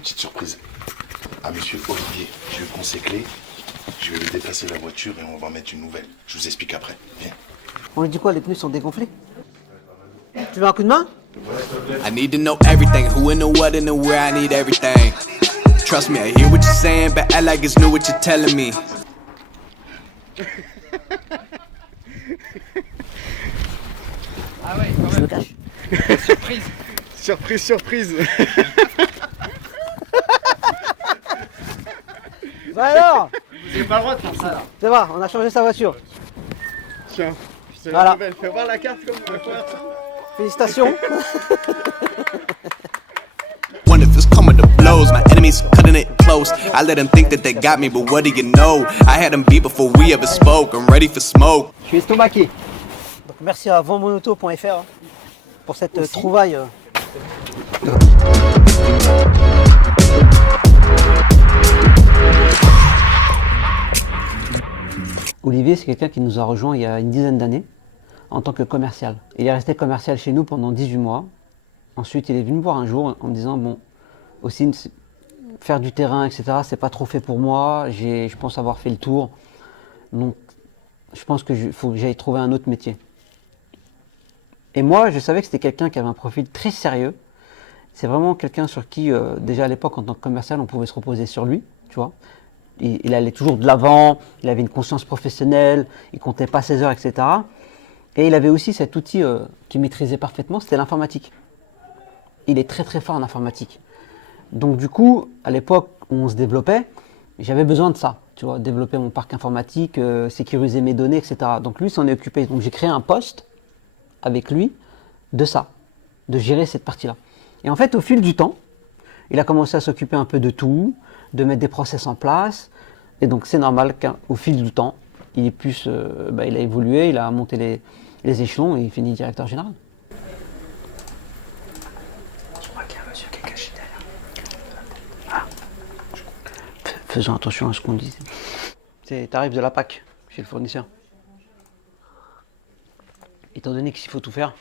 une petite surprise à monsieur Olivier. Je vais prendre ses clés, je vais lui déplacer la voiture et on va mettre une nouvelle. Je vous explique après. Viens. On lui dit quoi, les pneus sont dégonflés? Tu veux un coup de main? I need to know everything, who and the what and the where, I need everything. Trust me, I hear what you're saying, but I like it's new what you're telling me. Ah ouais, quand Je me même. cache. Surprise. Surprise, surprise. Bah alors? Vous n'avez pas le droit de faire ça là. C'est vrai, on a changé sa voiture. Tiens, c'est Voilà. la nouvelle. Fais voir la carte comme on va faire. Félicitations. Wonder if it's coming to blows, my enemies cutting it close. I let them think that they got me, but what do you know? I had them beat before we ever spoke, I'm ready for smoke. Je suis estomaqué. Donc merci à vendmonauto.fr pour cette trouvaille. Olivier, c'est quelqu'un qui nous a rejoint il y a une dizaine d'années en tant que commercial. Il est resté commercial chez nous pendant 18 mois. Ensuite, il est venu me voir un jour en me disant, bon, aussi faire du terrain, etc., c'est pas trop fait pour moi. Je pense avoir fait le tour. Donc, je pense qu'il faut que j'aille trouver un autre métier. Et moi, je savais que c'était quelqu'un qui avait un profil très sérieux. C'est vraiment quelqu'un sur qui, déjà à l'époque, en tant que commercial, on pouvait se reposer sur lui, tu vois. Il allait toujours de l'avant, il avait une conscience professionnelle, il comptait pas ses heures, etc. Et il avait aussi cet outil qu'il maîtrisait parfaitement, c'était l'informatique. Il est très très fort en informatique. Donc du coup, à l'époque où on se développait, j'avais besoin de ça, tu vois, développer mon parc informatique, sécuriser mes données, etc. Donc lui s'en est occupé. Donc j'ai créé un poste avec lui de ça, de gérer cette partie-là. Et en fait, au fil du temps, il a commencé à s'occuper un peu de tout, de mettre des process en place. Et donc c'est normal qu'au fil du temps, il est plus, il a évolué, il a monté les échelons et il finit directeur général. Je crois qu'il y a un monsieur qui est caché derrière. Ah. Faisons attention à ce qu'on dit. C'est tarif de la PAC chez le fournisseur. Étant donné qu'il faut tout faire.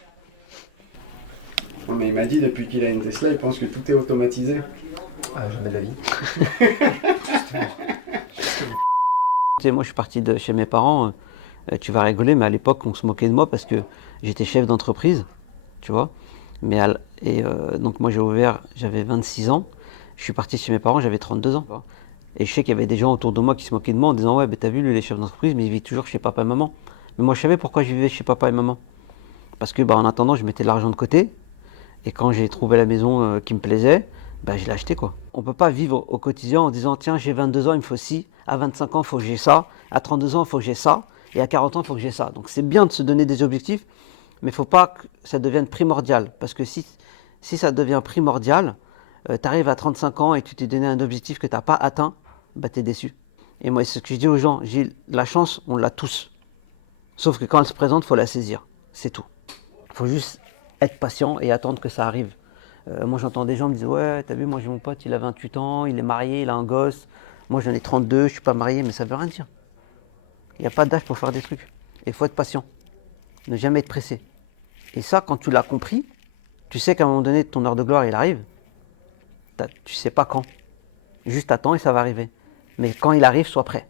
Non, mais il m'a dit depuis qu'il a une Tesla, il pense que tout est automatisé. Ah, jamais de la vie. Tu sais, moi je suis parti de chez mes parents, tu vas rigoler, mais à l'époque on se moquait de moi parce que j'étais chef d'entreprise, tu vois. Donc moi j'ai ouvert, j'avais 26 ans, je suis parti chez mes parents, j'avais 32 ans. Et je sais qu'il y avait des gens autour de moi qui se moquaient de moi en disant ouais, ben t'as vu, lui il est chef d'entreprise, mais il vit toujours chez papa et maman. Mais moi je savais pourquoi je vivais chez papa et maman. Parce que en attendant, je mettais de l'argent de côté, et quand j'ai trouvé la maison qui me plaisait, je l'ai acheté quoi. On ne peut pas vivre au quotidien en disant tiens j'ai 22 ans, il me faut ci, à 25 ans il faut que j'ai ça, à 32 ans il faut que j'ai ça, et à 40 ans il faut que j'ai ça. Donc c'est bien de se donner des objectifs, mais il ne faut pas que ça devienne primordial. Parce que si ça devient primordial, tu arrives à 35 ans et tu t'es donné un objectif que tu n'as pas atteint, tu es déçu. Et moi c'est ce que je dis aux gens, la chance on l'a tous. Sauf que quand elle se présente, il faut la saisir, c'est tout. Il faut juste être patient et attendre que ça arrive. Moi j'entends des gens me dire ouais t'as vu moi j'ai mon pote il a 28 ans, il est marié, il a un gosse, moi j'en ai 32, je suis pas marié, mais ça veut rien dire. Il n'y a pas d'âge pour faire des trucs. Il faut être patient, ne jamais être pressé. Et ça quand tu l'as compris, tu sais qu'à un moment donné ton heure de gloire il arrive, tu sais pas quand, juste attends et ça va arriver. Mais quand il arrive, sois prêt.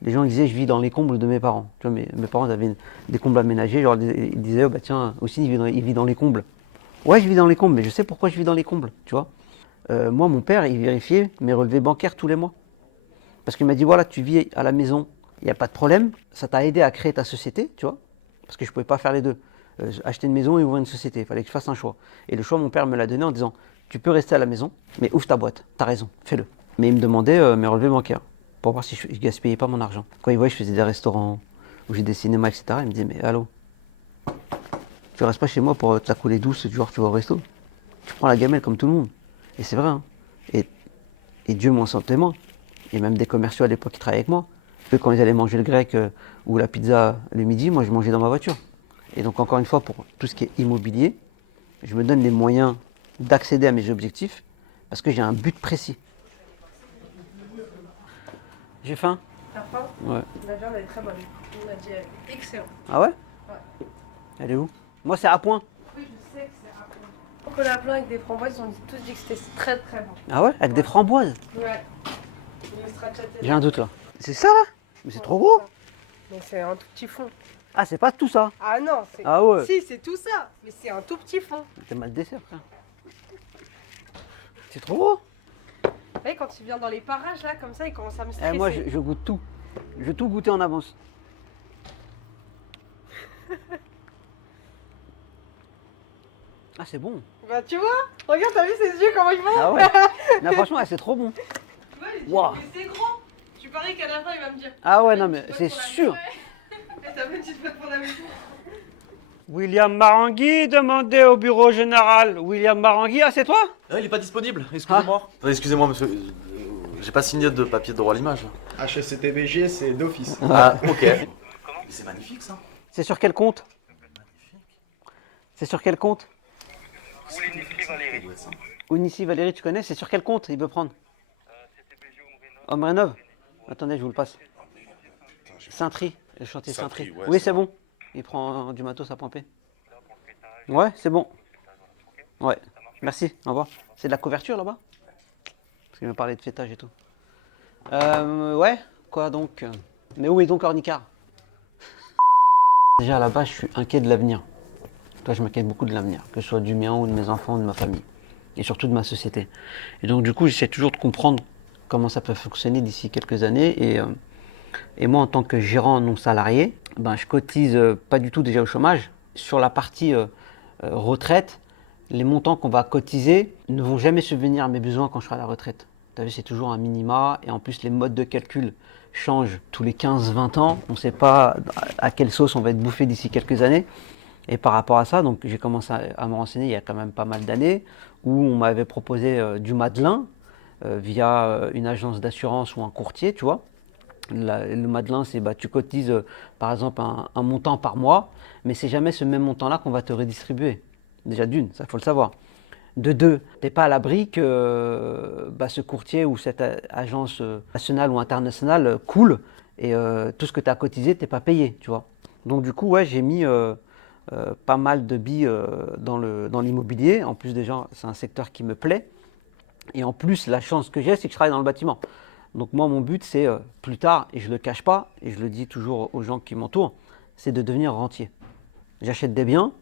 Les gens disaient je vis dans les combles de mes parents. Tu vois, mes parents avaient des combles aménagés, genre ils disaient oh, tiens aussi il vit dans les combles. Ouais, je vis dans les combles, mais je sais pourquoi je vis dans les combles, tu vois. Moi, mon père, il vérifiait mes relevés bancaires tous les mois. Parce qu'il m'a dit, voilà, tu vis à la maison, il n'y a pas de problème. Ça t'a aidé à créer ta société, tu vois. Parce que je ne pouvais pas faire les deux. Acheter une maison et ouvrir une société, il fallait que je fasse un choix. Et le choix, mon père me l'a donné en disant, tu peux rester à la maison, mais ouvre ta boîte, t'as raison, fais-le. Mais il me demandait mes relevés bancaires, pour voir si je gaspillais pas mon argent. Quand il voyait que je faisais des restaurants, où j'ai des cinémas, etc., il me disait, mais allô, tu restes pas chez moi pour te la couler douce, genre tu vas au resto. Tu prends la gamelle comme tout le monde. Et c'est vrai. Hein. Et Dieu m'en sont témoin. Il y a même des commerciaux à l'époque qui travaillaient avec moi. Eux, quand ils allaient manger le grec ou la pizza le midi, moi je mangeais dans ma voiture. Et donc encore une fois, pour tout ce qui est immobilier, je me donne les moyens d'accéder à mes objectifs parce que j'ai un but précis. J'ai faim. T'as faim? Ouais. La viande elle est très bonne. On a dit excellent. Ah ouais? Ouais. Elle est où? Moi c'est à point. Oui, je sais que c'est après. Chocolat blanc avec des framboises, ils ont tous dit que c'était très très bon. Ah ouais? Avec des framboises? Ouais. Le stracciatella. J'ai un doute là. C'est ça là? Mais c'est trop gros! Mais c'est un tout petit fond. Ah, c'est pas tout ça! Ah non, c'est. Ah ouais! Si, c'est tout ça, mais c'est un tout petit fond. T'as mal dessert, frère. C'est trop gros! Vous voyez, quand il vient dans les parages là, comme ça, il commence à me stresser. Moi, je goûte tout. Je vais tout goûter en avance. Ah, c'est bon! Bah, tu vois, regarde, t'as vu ses yeux, comment ils vont? Ah ouais! Non, franchement, c'est trop bon! Tu vois, les yeux, Waouh. mais c'est grand. Tu paries qu'à la fin, il va me dire. Ah ouais, non, mais c'est sûr! T'as fait une petite fête pour la maison. William Marangui, demandez au bureau général. William Marangui, ah, c'est toi? Ah, il est pas disponible, excusez-moi. Excusez-moi, monsieur. J'ai pas signé de papier de droit à l'image. HSCTBG, c'est d'office. Ah, ok. Mais c'est magnifique ça. C'est sur quel compte? C'est sur quel compte? Unici Valérie, tu connais? C'est sur quel compte il veut prendre? Omrenov. Attendez, je vous le passe. Saint-Tri, le chantier Saint-Tri, Saint-Tri. ouais, Oui, ça c'est va. bon. Il prend du matos à pomper. Ouais, c'est bon. Ouais, merci, au revoir. C'est de la couverture là-bas? Parce qu'il me parlait de fêtage et tout. Ouais, quoi donc? Mais où est donc Ornicard? Déjà à la base, je suis inquiet de l'avenir. Toi, je m'inquiète beaucoup de l'avenir, que ce soit du mien ou de mes enfants ou de ma famille. Et surtout de ma société. Et donc du coup, j'essaie toujours de comprendre comment ça peut fonctionner d'ici quelques années. Et moi, en tant que gérant non salarié, ben, je cotise pas du tout déjà au chômage. Sur la partie retraite, les montants qu'on va cotiser ne vont jamais subvenir à mes besoins quand je serai à la retraite. Tu as vu, c'est toujours un minima. Et en plus, les modes de calcul changent tous les 15-20 ans. On ne sait pas à quelle sauce on va être bouffé d'ici quelques années. Et par rapport à ça, donc j'ai commencé à me renseigner il y a quand même pas mal d'années, où on m'avait proposé du Madelin via une agence d'assurance ou un courtier, tu vois. Le Madelin, c'est tu cotises par exemple un montant par mois, mais c'est jamais ce même montant-là qu'on va te redistribuer. Déjà d'une, ça faut le savoir. De deux, tu n'es pas à l'abri que ce courtier ou cette agence nationale ou internationale coule et tout ce que tu as cotisé, tu n'es pas payé, tu vois. Donc du coup, ouais, j'ai mis pas mal de billes dans l'immobilier. En plus, déjà, c'est un secteur qui me plaît. Et en plus, la chance que j'ai, c'est que je travaille dans le bâtiment. Donc moi, mon but, c'est plus tard, et je ne le cache pas, et je le dis toujours aux gens qui m'entourent, c'est de devenir rentier. J'achète des biens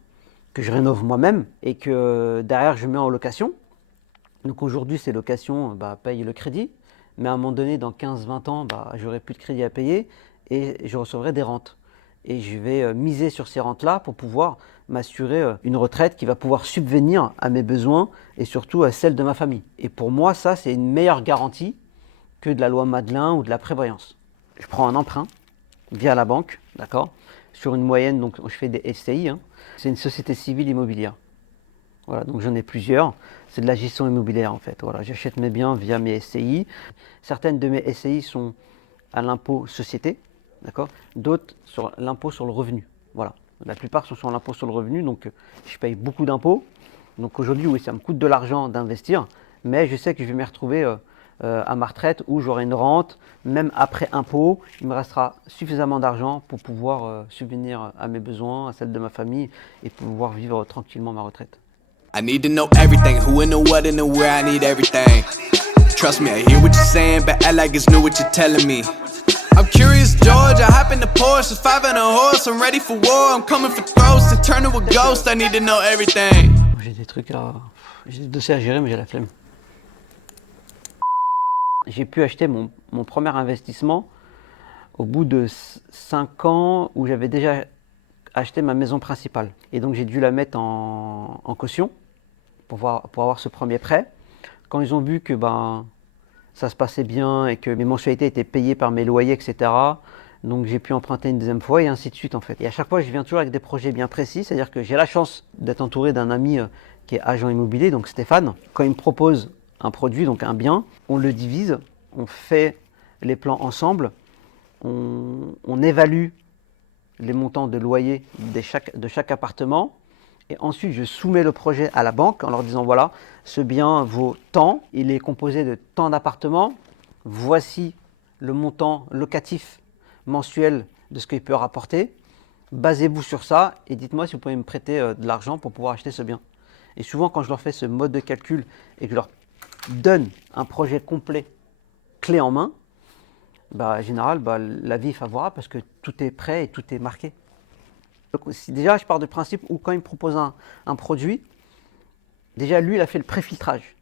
que je rénove moi-même et que derrière, je mets en location. Donc aujourd'hui, ces locations payent le crédit. Mais à un moment donné, dans 15-20 ans, j'aurai plus de crédit à payer et je recevrai des rentes. Et je vais miser sur ces rentes-là pour pouvoir m'assurer une retraite qui va pouvoir subvenir à mes besoins et surtout à celle de ma famille. Et pour moi, ça, c'est une meilleure garantie que de la loi Madelin ou de la prévoyance. Je prends un emprunt via la banque, d'accord, sur une moyenne, donc je fais des SCI, hein. C'est une société civile immobilière. Voilà, donc j'en ai plusieurs. C'est de la gestion immobilière en fait. Voilà, j'achète mes biens via mes SCI. Certaines de mes SCI sont à l'impôt société, d'accord. D'autres sur l'impôt sur le revenu. Voilà, la plupart sont sur l'impôt sur le revenu, donc je paye beaucoup d'impôts. Donc aujourd'hui, oui, ça me coûte de l'argent d'investir, mais je sais que je vais m'y retrouver à ma retraite où j'aurai une rente, même après impôt, il me restera suffisamment d'argent pour pouvoir subvenir à mes besoins, à celles de ma famille et pouvoir vivre tranquillement ma retraite. I need to know everything, who and the what and the where, I need everything. Trust me, I hear what you're saying, but I like it's new what you're telling me. I'm curious, George, I hop in the Porsche, 5 and a horse, I'm ready for war, I'm coming for throats, and turn to a ghost, I need to know everything. J'ai des trucs j'ai des dossiers à gérer, mais j'ai la flemme. J'ai pu acheter mon premier investissement au bout de 5 ans où j'avais déjà acheté ma maison principale. Et donc j'ai dû la mettre en caution pour avoir ce premier prêt. Quand ils ont vu que ça se passait bien et que mes mensualités étaient payées par mes loyers, etc., donc j'ai pu emprunter une deuxième fois et ainsi de suite en fait. Et à chaque fois, je viens toujours avec des projets bien précis, c'est-à-dire que j'ai la chance d'être entouré d'un ami qui est agent immobilier, donc Stéphane. Quand il me propose un produit, donc un bien, on le divise, on fait les plans ensemble, on évalue les montants de loyer de chaque appartement et ensuite je soumets le projet à la banque en leur disant voilà, ce bien vaut tant, il est composé de tant d'appartements, voici le montant locatif mensuel de ce qu'il peut rapporter, basez-vous sur ça et dites-moi si vous pouvez me prêter de l'argent pour pouvoir acheter ce bien. Et souvent, quand je leur fais ce mode de calcul et que je leur donne un projet complet, clé en main, bah, en général, bah, la vie est favorable parce que tout est prêt et tout est marqué. Donc, si déjà, je pars du principe où quand il me propose un produit, déjà, lui, il a fait le préfiltrage.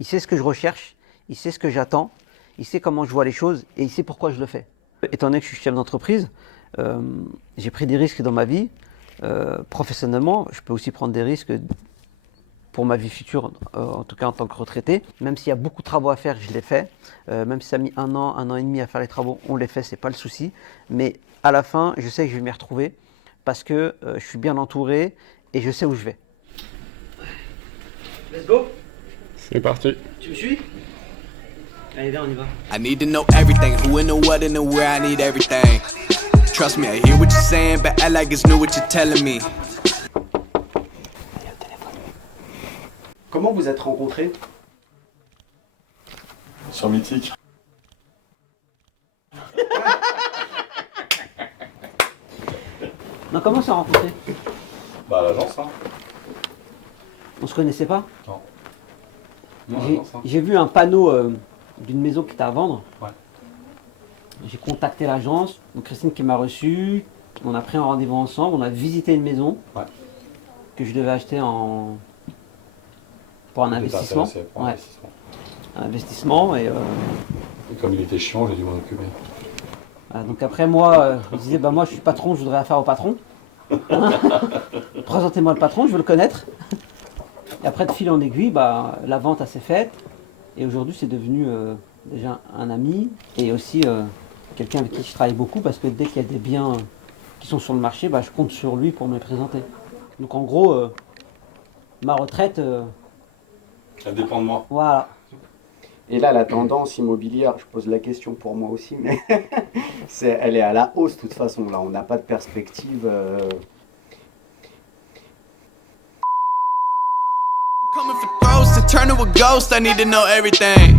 Il sait ce que je recherche, il sait ce que j'attends, il sait comment je vois les choses et il sait pourquoi je le fais. Étant donné que je suis chef d'entreprise, j'ai pris des risques dans ma vie. Professionnellement, je peux aussi prendre des risques pour ma vie future, en tout cas en tant que retraité. Même s'il y a beaucoup de travaux à faire, je les fais. Même si ça a mis un an et demi à faire les travaux, on les fait, c'est pas le souci. Mais à la fin, je sais que je vais m'y retrouver parce que je suis bien entouré et je sais où je vais. Let's go. C'est parti. Tu me suis? Allez, viens, on y va. I need to know everything, who and the what and the where, I need everything. Trust me, I hear what you're saying, but act like it's new what you're telling me. Comment vous êtes rencontrés? Sur Mythique. Non, comment on s'est rencontrés? Bah, à l'agence, hein. On se connaissait pas? Non. Non, à J'ai- l'agence, hein. J'ai vu un panneau d'une maison qui était à vendre. Ouais. J'ai contacté l'agence, donc Christine qui m'a reçu, on a pris un rendez-vous ensemble, on a visité une maison Ouais. que je devais acheter pour un J'étais investissement. intéressé pour Ouais, l'investissement. un investissement et Et comme il était chiant, j'ai dû m'en occuper. voilà, donc après moi, je disais bah moi je suis patron, je voudrais affaire au patron. Hein. Présentez-moi le patron, je veux le connaître. Et après de fil en aiguille, bah, la vente a s'est faite et aujourd'hui c'est devenu déjà un ami et aussi quelqu'un avec qui je travaille beaucoup parce que dès qu'il y a des biens qui sont sur le marché, bah, je compte sur lui pour me les présenter. Donc en gros, ma retraite, Ça dépend de moi. voilà. Et là, la tendance immobilière, je pose la question pour moi aussi, mais elle est à la hausse de toute façon. Là, on n'a pas de perspective. Coming for throats to turn to a ghost, I need to know everything.